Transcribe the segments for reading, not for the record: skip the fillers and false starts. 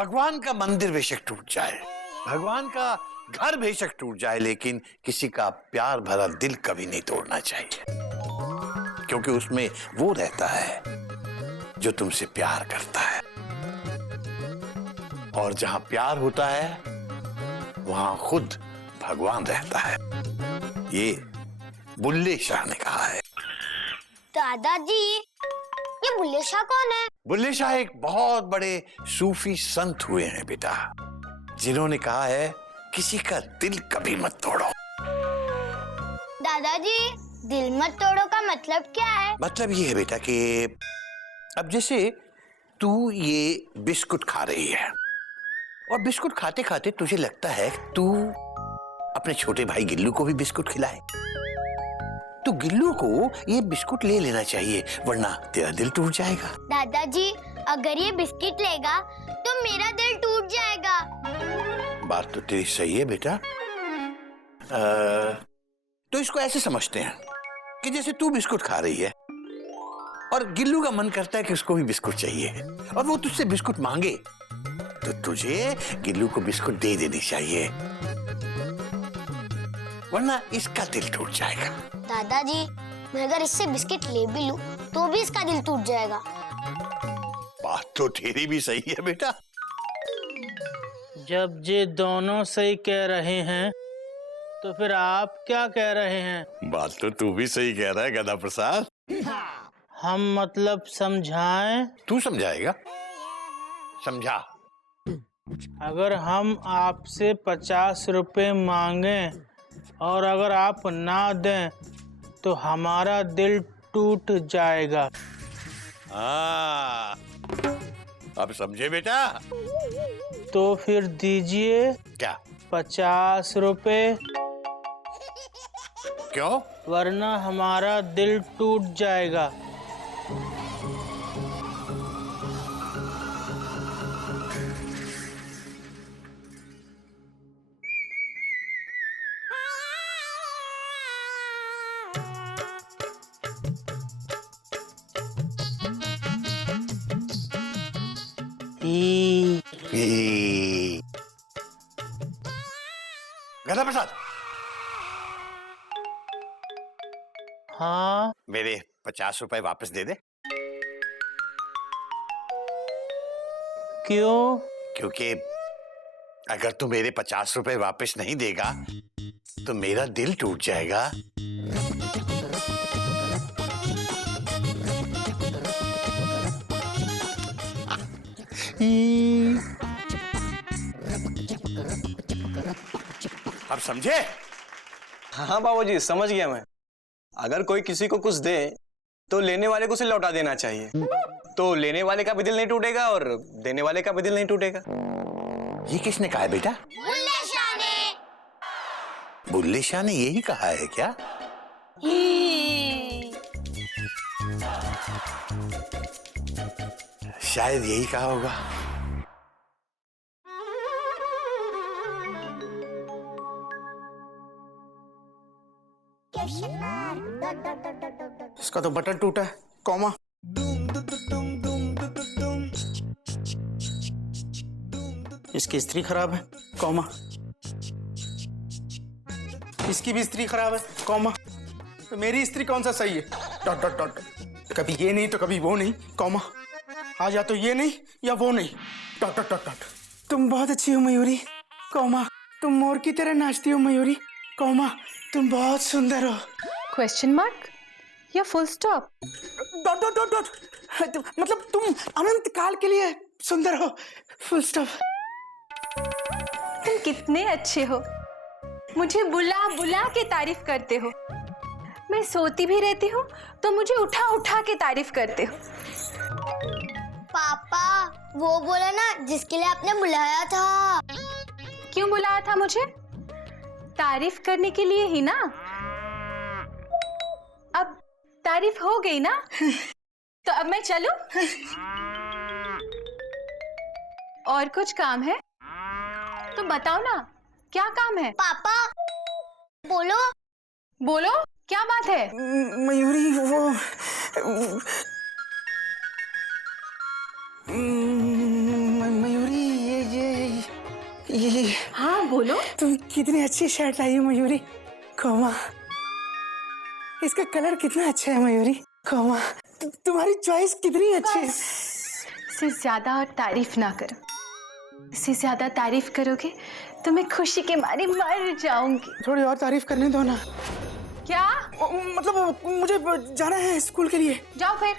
भगवान का मंदिर बेशक टूट जाए, भगवान का घर बेशक टूट जाए, लेकिन किसी का प्यार भरा दिल कभी नहीं तोड़ना चाहिए, क्योंकि उसमें वो रहता है जो तुमसे प्यार करता है, और जहां प्यार होता है वहां खुद भगवान रहता है। ये बुल्ले शाह ने कहा है। दादाजी, ये बुल्ले शाह कौन है? बुल्ले शाह एक बहुत बड़े सूफी संत हुए हैं बेटा, जिन्होंने कहा है किसी का दिल कभी मत तोड़ो। दादाजी, दिल मत तोड़ो का मतलब क्या है? मतलब ये है बेटा कि अब जैसे तू ये बिस्कुट खा रही है, और बिस्कुट खाते खाते तुझे लगता है तू अपने छोटे भाई गिल्लू को भी बिस्कुट खिलाए, तो गिल्लू को ये बिस्कुट ले लेना चाहिए, वरना तेरा दिल टूट जाएगा। दादाजी, अगर ये बिस्किट लेगा तो मेरा दिल टूट जाएगा। बात तो तेरी सही है बेटा। तो इसको ऐसे समझते हैं कि जैसे तू बिस्कुट खा रही है और गिल्लू का मन करता है कि उसको भी बिस्कुट चाहिए, और वो तुझसे बिस्कुट मांगे, तो तुझे गिल्लू को बिस्कुट दे देनी चाहिए, वरना इसका दिल टूट जाएगा। दादाजी, मैं अगर इससे बिस्किट ले भी लूं तो भी इसका दिल टूट जाएगा। बात तो तेरी भी सही है बेटा। जब ये दोनों सही कह रहे हैं तो फिर आप क्या कह रहे हैं? बात तो तू भी सही कह रहा है गदा प्रसाद। हम मतलब समझाएं? तू समझाएगा? समझा। अगर हम आपसे 50 रुपए मांगें और अगर आप ना दें तो हमारा दिल टूट जाएगा। हाँ, अब समझे बेटा? तो फिर दीजिए। क्या? 50 रुपए। क्यों? वरना हमारा दिल टूट जाएगा। गदा प्रसाद, हाँ, मेरे 50 रुपए वापस दे दे। क्यों? क्योंकि अगर तू मेरे 50 रुपए वापस नहीं देगा तो मेरा दिल टूट जाएगा। अब समझे? हाँ बाबूजी, समझ गया मैं। अगर कोई किसी को कुछ दे तो लेने वाले को उसे लौटा देना चाहिए, तो लेने वाले का भी दिल नहीं टूटेगा और देने वाले का भी दिल नहीं टूटेगा। ये किसने कहा है बेटा? बुल्ले शाह ने। बुल्ले शाह ने यही कहा है क्या? शायद यही कहा होगा। इसका तो बटन टूटा है, कॉमा। इसकी इस्त्री खराब है, कॉमा। इसकी भी इस्त्री खराब है, कॉमा। तो मेरी इस्त्री कौन सा सही है? Dot dot dot. कभी ये नहीं तो कभी वो नहीं, कॉमा। आज या तो ये नहीं या वो नहीं, डॉट डॉट डॉट डॉट। तुम बहुत अच्छी हो मयूरी, कॉमा। तुम मोर की तरह नाचती हो मयूरी, कॉमा। तुम बहुत सुंदर हो। क्वेश्चन मार्क या full stop? Dot dot dot dot. मतलब तुम अनंत काल के लिए सुंदर हो, फुल स्टॉप। तुम कितने अच्छे हो, मुझे बुला बुला के तारीफ करते हो। मैं सोती भी रहती हूँ तो मुझे उठा उठा के तारीफ करते हो। पापा, वो बोला ना जिसके लिए आपने बुलाया था। क्यों बुलाया था मुझे? तारीफ करने के लिए ही ना। अब तारीफ हो गई ना, तो अब मैं चलूं? और कुछ काम है तो बताओ ना, क्या काम है? पापा, बोलो। बोलो, क्या बात है? मयूरी, वो मयूरी, ये ये हाँ बोलो। तुम कितनी अच्छी शर्ट लाई हो मयूरी, कोमा। इसका कलर कितना अच्छा है मयूरी, कोमा। तुम्हारी चॉइस कितनी अच्छी है। इससे ज्यादा और तारीफ ना करो, इससे ज्यादा तारीफ करोगे तो मैं खुशी के मारे मर जाऊंगी। थोड़ी और तारीफ करने दो ना। क्या? मतलब मुझे जाना है स्कूल के लिए। जाओ फिर।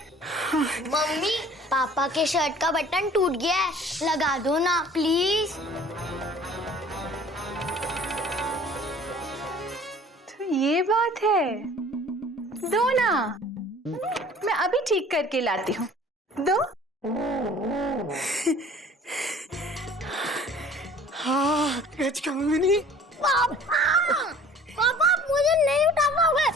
मम्मी, पापा के शर्ट का बटन टूट गया है, लगा दो ना प्लीज। तो ये बात है, दो ना, मैं अभी ठीक करके लाती हूँ, दो। हाँ गजकामिनी। पापा मुझे नहीं उठा पाओगे।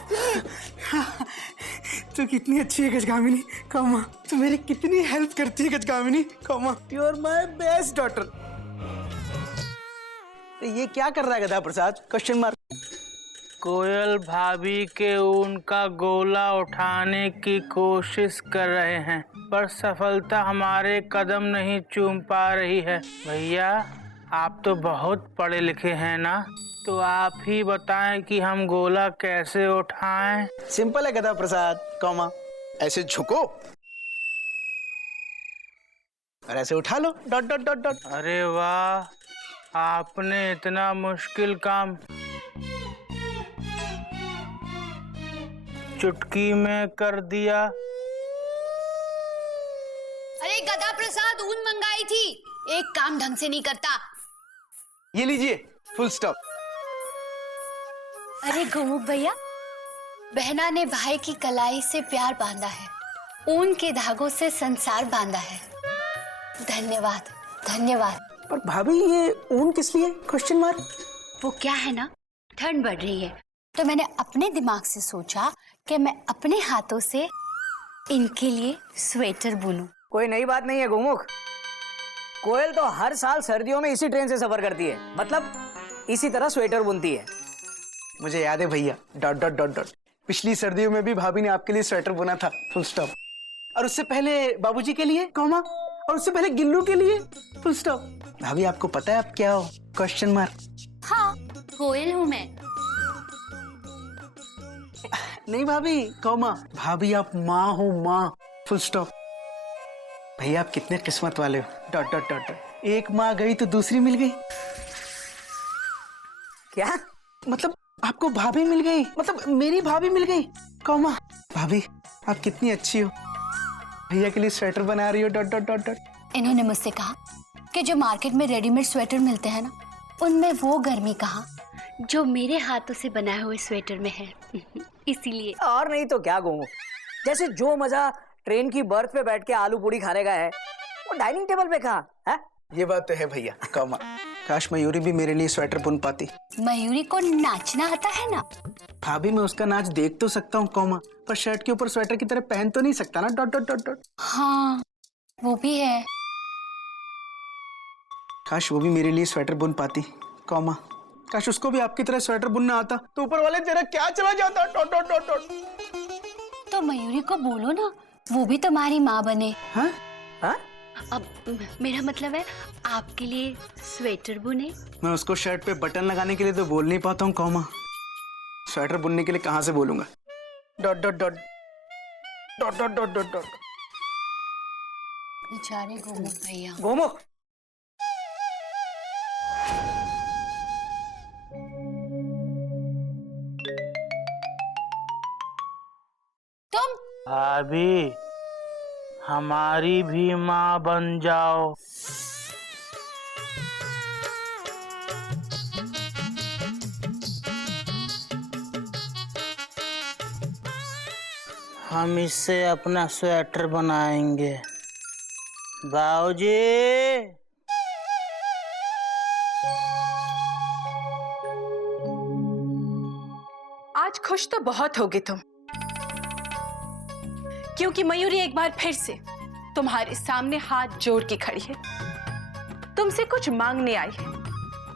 तू कितनी अच्छी है गजकामिनी, कोमा। तू मेरी कितनी हेल्प करती है गजकामिनी, कोमा। You are my best daughter. ये क्या कर रहा है गधा प्रसाद? Question mark. कोयल भाभी के ऊन का गोला उठाने की कोशिश कर रहे हैं, पर सफलता हमारे कदम नहीं चूम पा रही है। भैया आप तो बहुत पढ़े लिखे हैं ना, तो आप ही बताएं कि हम गोला कैसे उठाएं। सिंपल है गधा प्रसाद, कॉमा। ऐसे झुको और ऐसे उठा लो, डॉट डॉट डॉट डॉट। अरे वाह, आपने इतना मुश्किल काम चुटकी में कर दिया। अरे गधा प्रसाद, ऊन मंगाई थी, एक काम ढंग से नहीं करता। ये लीजिए, फुल स्टॉप। अरे गोमुख भैया, बहना ने भाई की कलाई से प्यार बांधा है, ऊन के धागों से संसार बांधा है। धन्यवाद धन्यवाद। पर भाभी ये ऊन किस लिए? Question mark. वो क्या है ना, ठंड बढ़ रही है, तो मैंने अपने दिमाग से सोचा कि मैं अपने हाथों से इनके लिए स्वेटर बुनूं। कोई नई बात नहीं है गोमुख। कोयल तो हर साल सर्दियों में इसी ट्रेन से सफर करती है, मतलब इसी तरह स्वेटर बुनती है। मुझे याद है भैया, डॉट डॉट डॉट डॉट। पिछली सर्दियों में भी भाभी ने आपके लिए स्वेटर बुना था, फुल स्टॉप। और उससे पहले बाबूजी के लिए, कॉमा। और उससे पहले गिल्लू के लिए, फुल स्टॉप। भाभी आपको पता है आप क्या हो? Question mark. हाँ, कोयल हूँ मैं। नहीं भाभी, कॉमा। भाभी आप माँ हो, माँ, फुल स्टॉप। भैया आप कितने किस्मत वाले हो, डॉट डॉट डॉट डॉट। एक माँ गई तो दूसरी मिल गई। क्या मतलब आपको भाभी मिल गई, मतलब मेरी भाभी मिल गई, कॉमा। भाभी आप कितनी अच्छी हो, भैया के लिए स्वेटर बना रही हो, डॉट डॉट डॉट डॉट। इन्होंने मुझसे कहा कि जो मार्केट में रेडीमेड स्वेटर मिलते हैं ना, उनमें वो गर्मी कहाँ जो मेरे हाथों से बनाए हुए स्वेटर में है। इसीलिए। और नहीं तो क्या गोमुख, जैसे जो मजा ट्रेन की बर्थ पे बैठ के आलू पूड़ी खाने का है, वो डाइनिंग टेबल पे कहाँ है? ये बात तो है भैया, कॉमा। काश मयूरी भी मेरे लिए स्वेटर बुन पाती। मयूरी को नाचना आता है ना। भाभी मैं उसका नाच देख तो सकता हूँ, कॉमा, पर शर्ट के ऊपर स्वेटर की तरह पहन तो नहीं सकता ना, डॉट डॉट डॉट डॉट। हाँ वो भी है। काश वो भी मेरे लिए स्वेटर बुन पाती, कॉमा। काश उसको भी आपकी तरह स्वेटर बुनना आता, तो ऊपर वाले तेरा क्या चला जाता, डॉट डॉट डॉट डॉट। तो मयूरी को बोलो ना, वो भी तुम्हारी माँ बने। हाँ हाँ? अब मेरा मतलब है आपके लिए स्वेटर बुने। मैं उसको शर्ट पे बटन लगाने के लिए तो बोल नहीं पाता हूँ, कॉमा। स्वेटर बुनने के लिए कहाँ से बोलूंगा, dot dot dot dot dot dot dot dot. बेचारे गोमुख भैया। गोमुख, तुम भाभी हमारी भी माँ बन जाओ। हम इससे अपना स्वेटर बनाएंगे। बाबूजी, आज खुश तो बहुत होगे तुम, क्योंकि मयूरी एक बार फिर से तुम्हारे सामने हाथ जोड़ के खड़ी है, तुमसे कुछ मांगने आई है।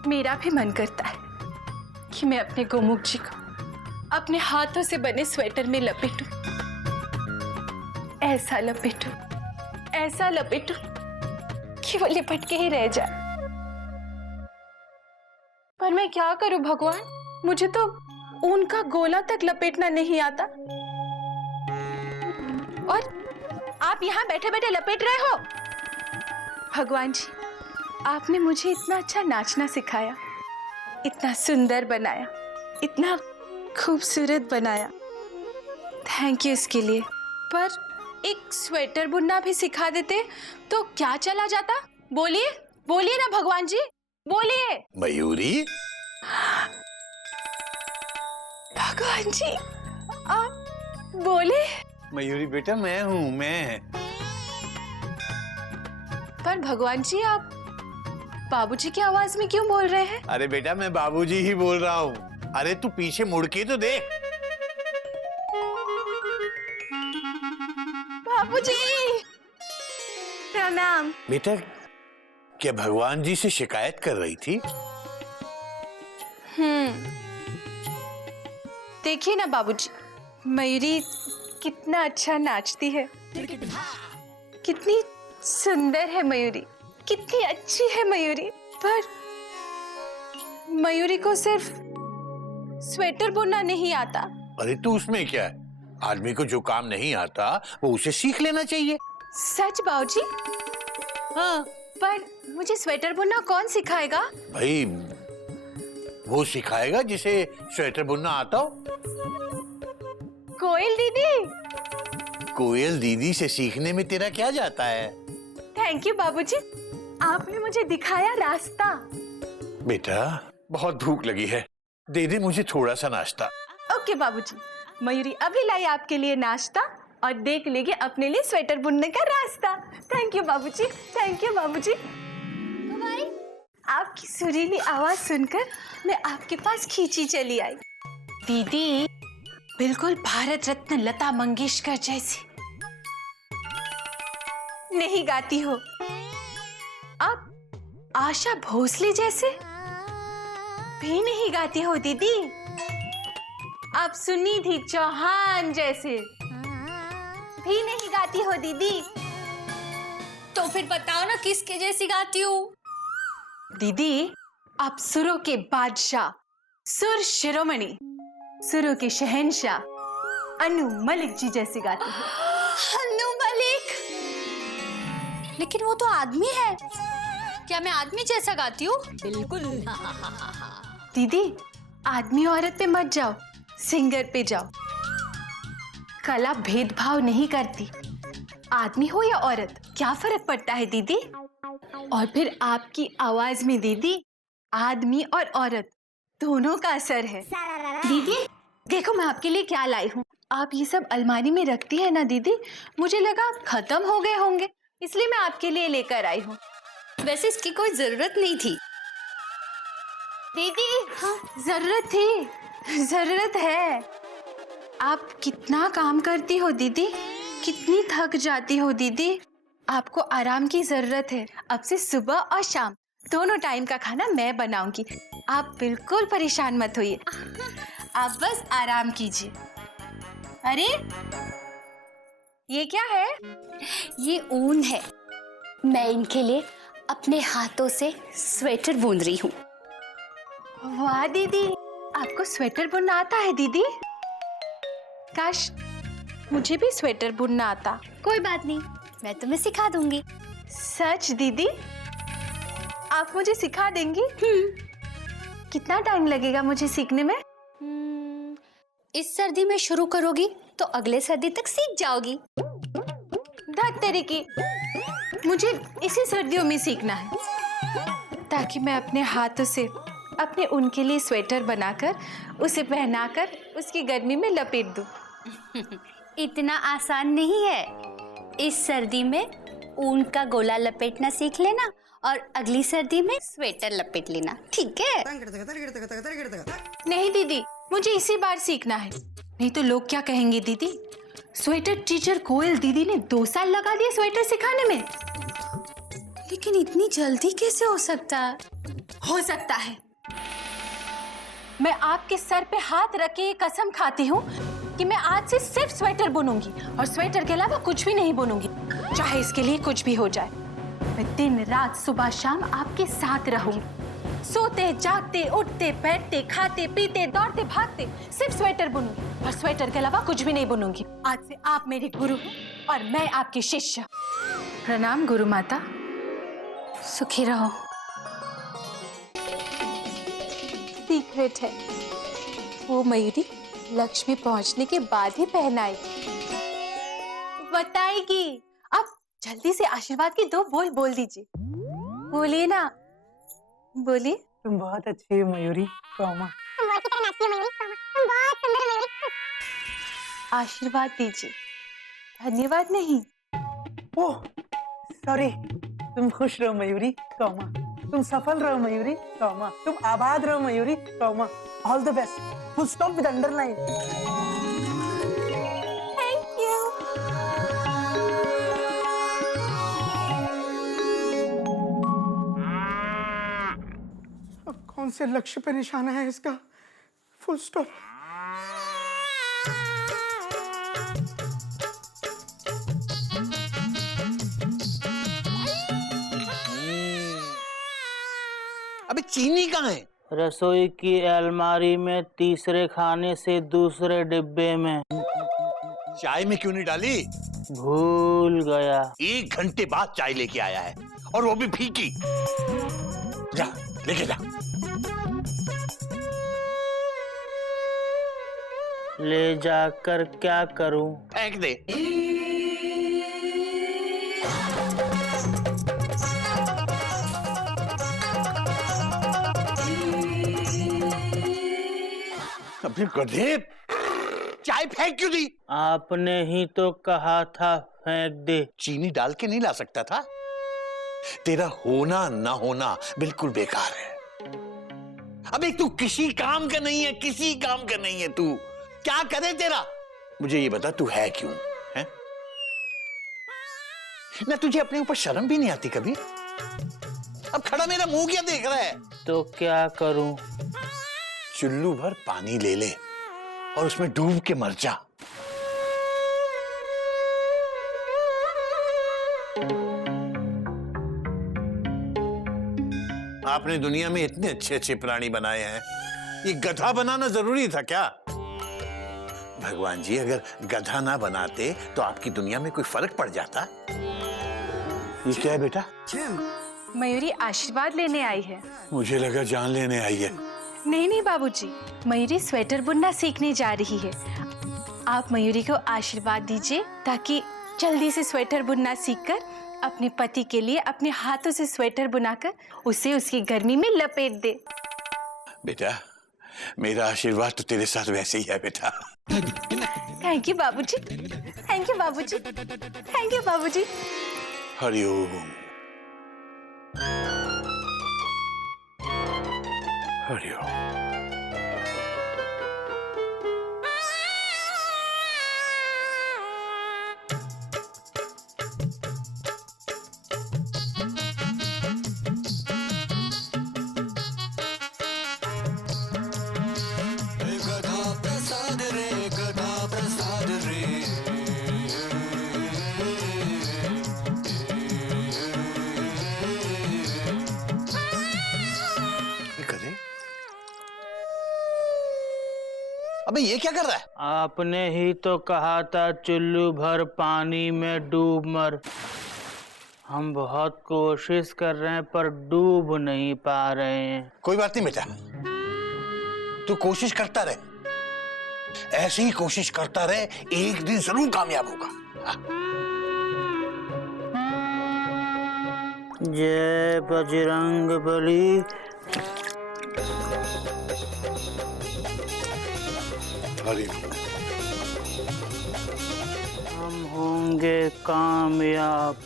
मेरा भी मन करता है कि मैं अपने गोमुख जी को अपने हाथों से बने स्वेटर में लपेटूं, ऐसा लपेटूं कि वो लिपट के ही रह जाए। पर मैं क्या करूं भगवान, मुझे तो ऊन का गोला तक लपेटना नहीं आता। और आप यहाँ बैठे बैठे लपेट रहे हो। भगवान जी, आपने मुझे इतना अच्छा नाचना सिखाया, इतना सुंदर बनाया, इतना खूबसूरत बनाया। थैंक यू इसके लिए। पर एक स्वेटर बुनना भी सिखा देते तो क्या चला जाता? बोलिए बोलिए ना भगवान जी, बोलिए। मयूरी, भगवान जी आप बोले। मयूरी बेटा मैं हूँ मैं। पर भगवान जी आप बाबूजी की आवाज में क्यों बोल रहे हैं? अरे बेटा मैं बाबूजी ही बोल रहा हूँ। अरे तू पीछे मुड़ के तो देख। बाबूजी प्रणाम। बेटा क्या भगवान जी से शिकायत कर रही थी? देखिए ना बाबूजी, मयूरी कितना अच्छा नाचती है, कितनी सुंदर है मयूरी, कितनी अच्छी है मयूरी। पर मयूरी को सिर्फ स्वेटर बुनना नहीं आता। अरे तू उसमें क्या है, आदमी को जो काम नहीं आता वो उसे सीख लेना चाहिए। सच बाबूजी? हाँ, पर मुझे स्वेटर बुनना कौन सिखाएगा? भाई वो सिखाएगा जिसे स्वेटर बुनना आता हो। कोयल दीदी। कोयल दीदी से सीखने में तेरा क्या जाता है? थैंक यू बाबूजी, आपने मुझे दिखाया रास्ता। बेटा बहुत भूख लगी है, दे दे मुझे थोड़ा सा नाश्ता। ओके बाबूजी, मयूरी अभी लाई आपके लिए नाश्ता और देख लेंगे अपने लिए स्वेटर बुनने का रास्ता। थैंक यू बाबूजी, थैंक यू बाबूजी। आपकी सुरीली आवाज सुनकर मैं आपके पास खींची चली आई। दीदी बिल्कुल भारत रत्न लता मंगेशकर जैसी नहीं गाती हो, आप आशा भोसले जैसे भी नहीं गाती हो दीदी, आप सुनिधि चौहान जैसे भी नहीं गाती हो दीदी। तो फिर बताओ ना किसके जैसी गाती हूँ? दीदी आप सुरों के बादशाह, सुर शिरोमणि, सुरों के शहंशाह अनु मलिक जी जैसी गाती हो। अनु मलिक? लेकिन वो तो आदमी है, क्या मैं आदमी जैसा गाती हूँ? बिल्कुल। दीदी आदमी औरत पे मत जाओ, सिंगर पे जाओ। कला भेदभाव नहीं करती, आदमी हो या औरत क्या फर्क पड़ता है दीदी? और फिर आपकी आवाज में दीदी आदमी और औरत दोनों का असर है। दीदी देखो मैं आपके लिए क्या लाई हूँ। आप ये सब अलमारी में रखती है ना दीदी, मुझे लगा खत्म हो गए होंगे, इसलिए मैं आपके लिए लेकर आई हूँ। वैसे इसकी कोई जरूरत नहीं थी दीदी। हाँ जरूरत थी, जरूरत है। आप कितना काम करती हो दीदी, कितनी थक जाती हो दीदी, आपको आराम की जरूरत है। अब से सुबह और शाम दोनों टाइम का खाना मैं बनाऊंगी, आप बिल्कुल परेशान मत होइए, आप बस आराम कीजिए। अरे ये क्या है? ये ऊन है, मैं इनके लिए अपने हाथों से स्वेटर बुन रही हूँ। वाह दीदी, आपको स्वेटर बुनना आता है दीदी? काश मुझे भी स्वेटर बुनना आता। कोई बात नहीं, मैं तुम्हें सिखा दूंगी। सच दीदी? आप मुझे सिखा देंगी? कितना टाइम लगेगा मुझे सीखने में? इस सर्दी में शुरू करोगी तो अगले सर्दी तक सीख जाओगी। धत तेरी की, मुझे इसी सर्दियों में सीखना है ताकि मैं अपने हाथों से अपने उनके लिए स्वेटर बनाकर उसे पहनाकर उसकी गर्मी में लपेट दूं। इतना आसान नहीं है। इस सर्दी में ऊन का गोला लपेटना सीख लेना और अगली सर्दी में स्वेटर लपेट लेना, ठीक है? नहीं दीदी, मुझे इसी बार सीखना है, नहीं तो लोग क्या कहेंगे दीदी। स्वेटर टीचर कोयल दीदी ने 2 साल लगा दिए स्वेटर सिखाने में। लेकिन इतनी जल्दी कैसे हो सकता है? हो सकता है। मैं आपके सर पे हाथ रख के ये कसम खाती हूँ कि मैं आज से सिर्फ स्वेटर बुनूंगी और स्वेटर के अलावा कुछ भी नहीं बुनूंगी, चाहे इसके लिए कुछ भी हो जाए। मैं दिन रात सुबह शाम आपके साथ रहूंगी। सोते जागते उठते बैठते खाते पीते दौड़ते भागते सिर्फ स्वेटर बुनूंगी और स्वेटर के अलावा कुछ भी नहीं बुनूंगी। आज से आप मेरे गुरु हैं और मैं आपकी शिष्य। प्रणाम गुरु माता, सुखी रहो। सीक्रेट है, वो मयूरी लक्ष्मी पहुंचने के बाद ही पहनाई बताएगी। अब जल्दी से आशीर्वाद की 2 बोल बोल दीजिए। बोलिए ना, बोलिए। तुम बहुत अच्छी है मयूरी, कौमा। आशीर्वाद दीजिए, धन्यवाद नहीं। Oh sorry. तुम खुश रहो मयूरी, कौमा। तुम सफल रहो मयूरी, कौमा। तुम आबाद रहो Mayuri, comma. All the best. Full stop with underline. Thank you. अब कौन से लक्ष्य पे निशाना है इसका? Full stop. अबे चीनी कहाँ है? रसोई की अलमारी में, तीसरे खाने से दूसरे डिब्बे में। चाय में क्यों नहीं डाली? भूल गया। 1 घंटे बाद चाय लेके आया है और वो भी फीकी। जा लेके जा। ले जाकर क्या करूं? फेंक दे। अबे गधे, चाय फेंक क्यों दी? आपने ही तो कहा था फेंक दे। चीनी डाल के नहीं ला सकता था? तेरा होना ना होना बिल्कुल बेकार है। अबे तू किसी काम का नहीं है, किसी काम का नहीं है। तू क्या करे तेरा? मुझे ये बता, तू है क्यों? है ना? तुझे अपने ऊपर शर्म भी नहीं आती कभी? अब खड़ा मेरा मुंह क्या देख रहा है? तो क्या करूं? चुल्लू भर पानी ले ले और उसमें डूब के मर जा। आपने दुनिया में इतने अच्छे अच्छे प्राणी बनाए हैं, ये गधा बनाना जरूरी था क्या? भगवान जी, अगर गधा ना बनाते तो आपकी दुनिया में कोई फर्क पड़ जाता? ये क्या है बेटा? मयूरी आशीर्वाद लेने आई है। मुझे लगा जान लेने आई है। नहीं नहीं बाबूजी, मयूरी स्वेटर बुनना सीखने जा रही है। आप मयूरी को आशीर्वाद दीजिए ताकि जल्दी से स्वेटर बुनना सीखकर अपने पति के लिए अपने हाथों से स्वेटर बुनाकर उसे उसकी गर्मी में लपेट दे। बेटा, मेरा आशीर्वाद तो तेरे साथ वैसे ही है बेटा। थैंक यू बाबूजी, थैंक यू बाबूजी, थैंक यू बाबूजी। हरिओम हरिओम। अबे ये क्या कर रहा है? आपने ही तो कहा था चुल्लू भर पानी में डूब मर। हम बहुत कोशिश कर रहे हैं पर डूब नहीं पा रहे हैं। कोई बात नहीं बेटा, तू कोशिश करता रहे, ऐसी ही कोशिश करता रहे, एक दिन जरूर कामयाब होगा। जय बजरंग बली। हम होंगे कामयाब।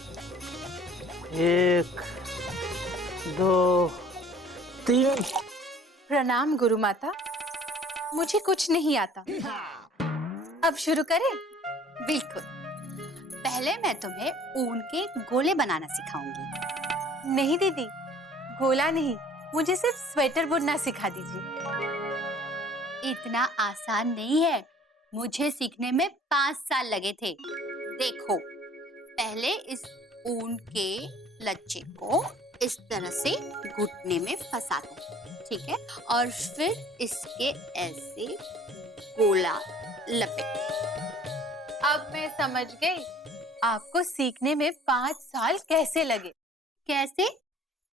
1 2 3। प्रणाम गुरु माता, मुझे कुछ नहीं आता। अब शुरू करें? बिल्कुल। पहले मैं तुम्हें ऊन के गोले बनाना सिखाऊंगी। नहीं दीदी, गोला नहीं, मुझे सिर्फ स्वेटर बुनना सिखा दीजिए। इतना आसान नहीं है, मुझे सीखने में 5 साल लगे थे। देखो, पहले इस ऊन के लच्छे को इस तरह से घुटने में फंसाते हैं, ठीक है? और फिर इसके ऐसे गोला लपेटते। अब मैं समझ गई आपको सीखने में 5 साल कैसे लगे। कैसे?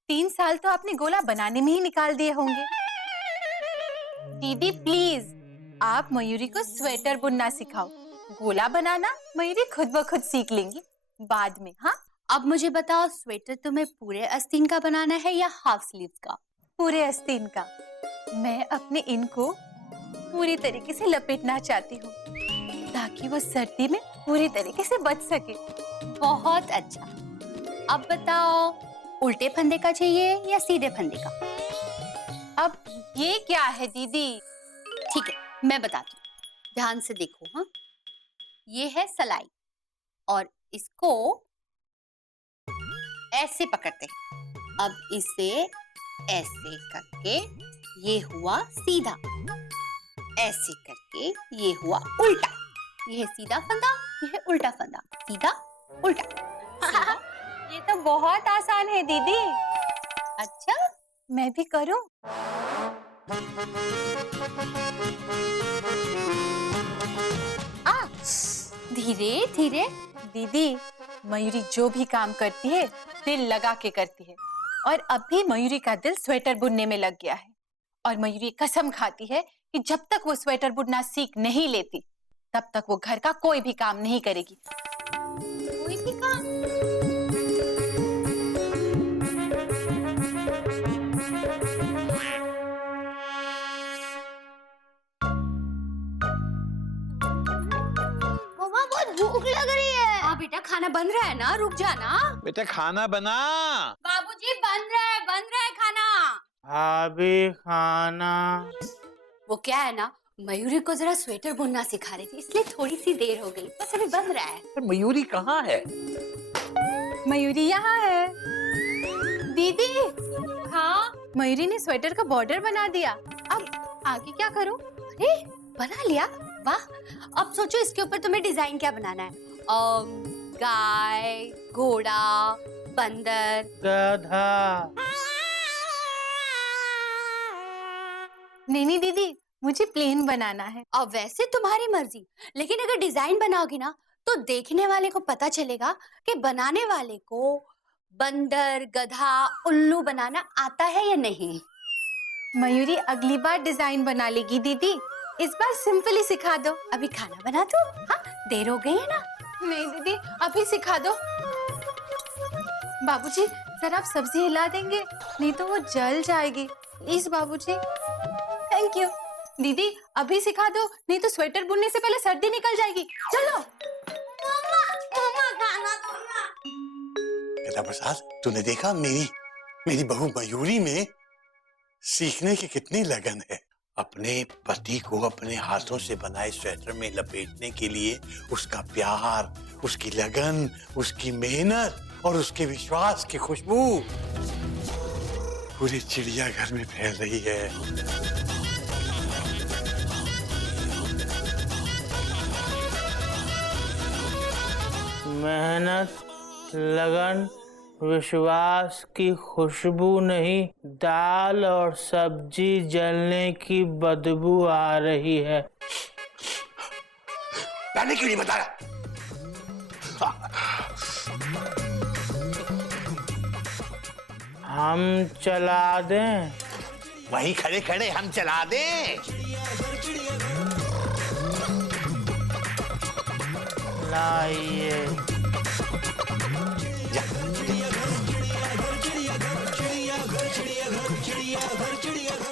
3 साल तो आपने गोला बनाने में ही निकाल दिए होंगे। दीदी प्लीज आप मयूरी को स्वेटर बुनना सिखाओ। गोला बनाना मयूरी खुद ब खुद सीख लेंगी बाद में। हाँ, अब मुझे बताओ, स्वेटर तुम्हें पूरे आस्तीन का बनाना है या हाफ स्लीव्स का? पूरे आस्तीन का। मैं अपने इन को पूरी तरीके से लपेटना चाहती हूँ ताकि वो सर्दी में पूरी तरीके से बच सके। बहुत अच्छा। अब बताओ, उल्टे फंदे का चाहिए या सीधे फंदे का? अब ये क्या है दीदी? ठीक है, मैं बताती हूँ, ध्यान से देखो। हाँ, ये है सलाई और इसको ऐसे पकड़ते हैं। अब इसे ऐसे करके ये हुआ सीधा, ऐसे करके ये हुआ उल्टा। ये है सीधा फंदा, ये है उल्टा फंदा, सीधा उल्टा। सीधा। ये तो बहुत आसान है दीदी। अच्छा, मैं भी करूं? धीरे धीरे। दीदी मयूरी जो भी काम करती है दिल लगा के करती है, और अब भी मयूरी का दिल स्वेटर बुनने में लग गया है। और मयूरी कसम खाती है कि जब तक वो स्वेटर बुनना सीख नहीं लेती तब तक वो घर का कोई भी काम नहीं करेगी। कोई भी काम? मम्मा बहुत भूख लग रही है। हाँ बेटा, खाना बन रहा है ना, रुक जाना। बेटा खाना बना। बाबूजी, बन रहा है खाना। भाभी खाना। वो क्या है ना, मयूरी को जरा स्वेटर बुनना सिखा रही थी, इसलिए थोड़ी सी देर हो गई, बस अभी बन रहा है। मयूरी कहाँ है? मयूरी यहाँ है। दीदी हाँ, मयूरी ने स्वेटर का बॉर्डर बना दिया। अब आगे क्या करूं? अरे बना लिया, वाह। अब सोचो इसके ऊपर तुम्हें डिजाइन क्या बनाना है? गाय, घोड़ा, बंदर, गधा। नहीं दीदी, मुझे प्लेन बनाना है। अब वैसे तुम्हारी मर्जी, लेकिन अगर डिजाइन बनाओगी ना तो देखने वाले को पता चलेगा कि बनाने वाले को बंदर, गधा, उल्लू बनाना आता है या नहीं। मयूरी अगली बार डिजाइन बना लेगी दीदी, इस बार सिंपल ही सिखा दो। अभी खाना बना दो। हाँ, देर हो गई है ना। नहीं दीदी, अभी सिखा दो। बाबूजी जरा आप सब्जी हिला देंगे, नहीं तो वो जल जाएगी। प्लीज बाबूजी। Thank you. दीदी अभी सिखा दो, नहीं तो स्वेटर बुनने से पहले सर्दी निकल जाएगी। चलो। मम्मा खाना दो ना। गदा प्रसाद, तूने देखा मेरी बहू मयूरी में सीखने की कितनी लगन है। अपने पति को अपने हाथों से बनाए स्वेटर में लपेटने के लिए उसका प्यार, उसकी लगन, उसकी मेहनत और उसके विश्वास की खुशबू पूरे चिड़ियाघर में फैल रही है। मेहनत, लगन, विश्वास की खुशबू नहीं, दाल और सब्जी जलने की बदबू आ रही है। मैंने क्यों नहीं बताया? हम चला दें? वहीं खड़े खड़े हम चला दें। लाइए।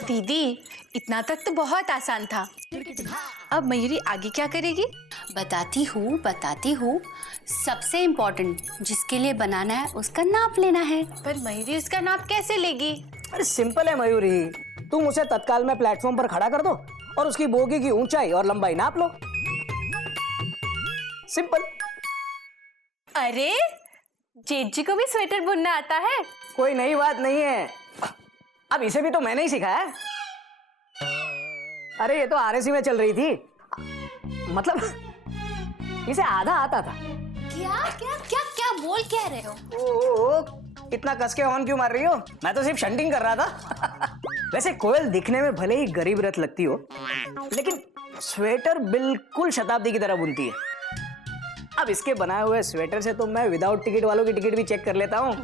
दीदी इतना तक तो बहुत आसान था। अब मयूरी आगे क्या करेगी? बताती हूँ। सबसे इम्पोर्टेंट जिसके लिए बनाना है उसका नाप लेना है। पर मयूरी उसका नाप कैसे लेगी? अरे सिंपल है मयूरी, तुम उसे तत्काल में प्लेटफॉर्म पर खड़ा कर दो और उसकी बोगी की ऊंचाई और लंबाई नाप लो। सिंपल। अरे जेठ जी को भी स्वेटर बुनना आता है। कोई नई बात नहीं है, अब इसे भी तो मैंने ही सिखाया है। अरे ये तो आरएसी में चल रही थी, मतलब इसे आधा आता था। क्या क्या क्या क्या बोल क्या रहे हो? ओ, इतना कस के ऑन क्यों मार रही हो? मैं तो सिर्फ शंटिंग कर रहा था। वैसे कोयल दिखने में भले ही गरीब रथ लगती हो, लेकिन स्वेटर बिल्कुल शताब्दी की तरह बुनती है। अब इसके बनाए हुए स्वेटर से तो मैं विदाउट टिकट वालों की टिकट भी चेक कर लेता हूँ।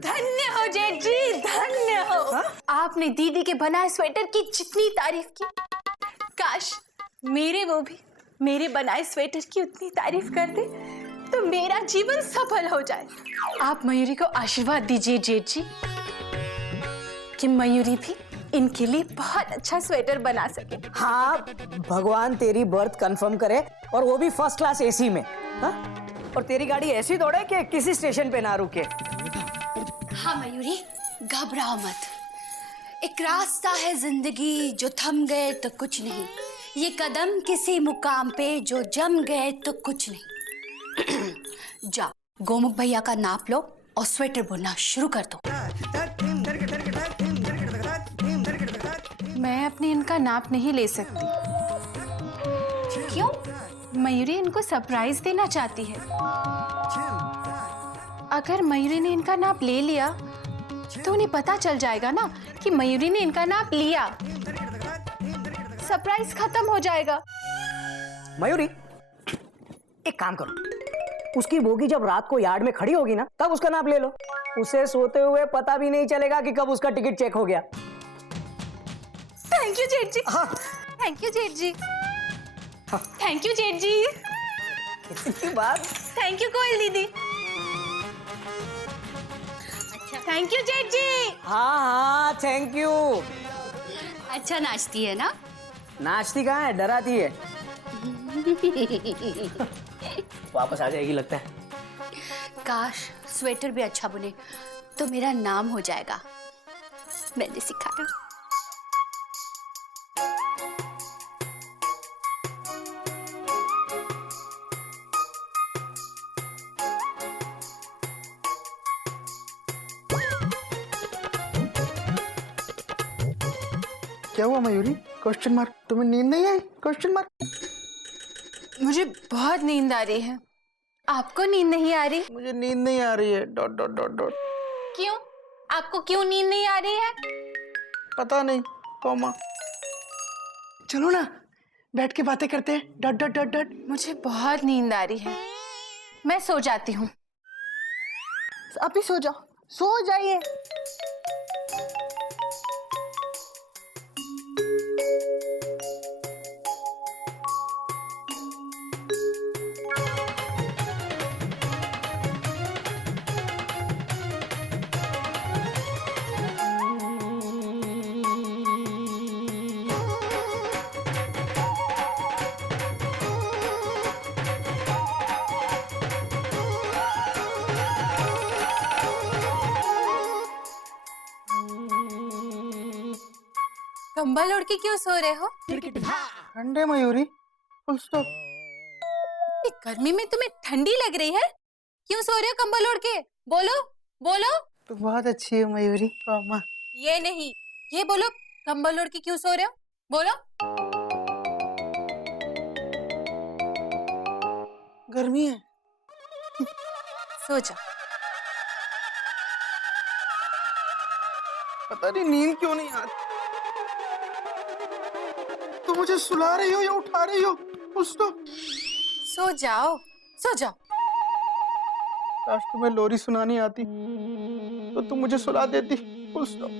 धन्य हो जेठ जी, धन्य हो। आपने दीदी के बनाए स्वेटर की जितनी तारीफ की, काश मेरे वो भी मेरे बनाए स्वेटर की उतनी तारीफ कर दे तो मेरा जीवन सफल हो जाए। आप मयूरी को आशीर्वाद दीजिए जेठ जी कि मयूरी भी इनके लिए बहुत अच्छा स्वेटर बना सके। हाँ, भगवान तेरी बर्थ कंफर्म करे और वो भी फर्स्ट क्लास एसी में। हाँ? और तेरी गाड़ी ऐसी दौड़े कि किसी स्टेशन पे ना रुके। हाँ मयूरी, घबराओ मत। एक रास्ता है जिंदगी, जो थम गए तो कुछ नहीं। ये कदम किसी मुकाम पे, जो जम गए तो कुछ नहीं। जा गोमुख भैया का नाप लो और स्वेटर बुनना शुरू कर दो। मैं अपने इनका नाप नहीं ले सकती। क्यों? मयूरी इनको सरप्राइज देना चाहती है। अगर मयूरी ने इनका नाप ले लिया तो उन्हें पता चल जाएगा ना कि मयूरी ने इनका नाप लिया। सरप्राइज खत्म हो जाएगा। मयूरी, एक काम करो, उसकी बोगी जब रात को यार्ड में खड़ी होगी ना, तब उसका नाप ले लो। उसे सोते हुए पता भी नहीं चलेगा कि कब उसका टिकट चेक हो गया। थैंक यू जेठ जी। हाँ। थैंक यू जेठ जी। थैंक यू जेठ जी। कितनी बात। थैंक यू कोयल दीदी। अच्छा, थैंक यू जेठ जी। हाँ हाँ, थैंक यू। अच्छा नाचती है ना? नाचती कहाँ है, डराती है। वापस आ जाएगी लगता है। काश स्वेटर भी अच्छा बुने तो मेरा नाम हो जाएगा। मैंने सिखाया। क्या हुआ मयूरी? Question mark. तुम्हें नींद नहीं आई? Question mark. मुझे बहुत नींद आ रही है। आपको नींद नहीं आ रही? मुझे नींद नहीं आ रही है। Dot dot dot dot. क्यों? आपको क्यों नींद नहीं आ रही है? पता नहीं, कॉमा। चलो ना, बैठ के बातें करते हैं। Dot dot dot dot. मुझे बहुत नींद आ रही है, मैं सो जाती हूँ। अभी सो जाओ, सो जाइए। कंबल ओढ़ के क्यों सो रहे हो? ठंडे मयूरी, फुल स्टॉप। इतनी गर्मी में तुम्हें ठंडी लग रही है? क्यों सो रहे हो कंबल ओढ़ के? बोलो बोलो। तो बहुत अच्छी है मयूरी, कॉमा। ये नहीं, ये बोलो, कंबल ओढ़ के क्यों सो रहे हो? बोलो। गर्मी है। सो जाओ। पता नहीं नींद क्यों नहीं आती। तो मुझे सुला रही हो या उठा रही हो? कुछ तो। सो जाओ, सो जाओ। काश तुम्हें लोरी सुनानी आती तो तुम मुझे सुला देती। Full stop.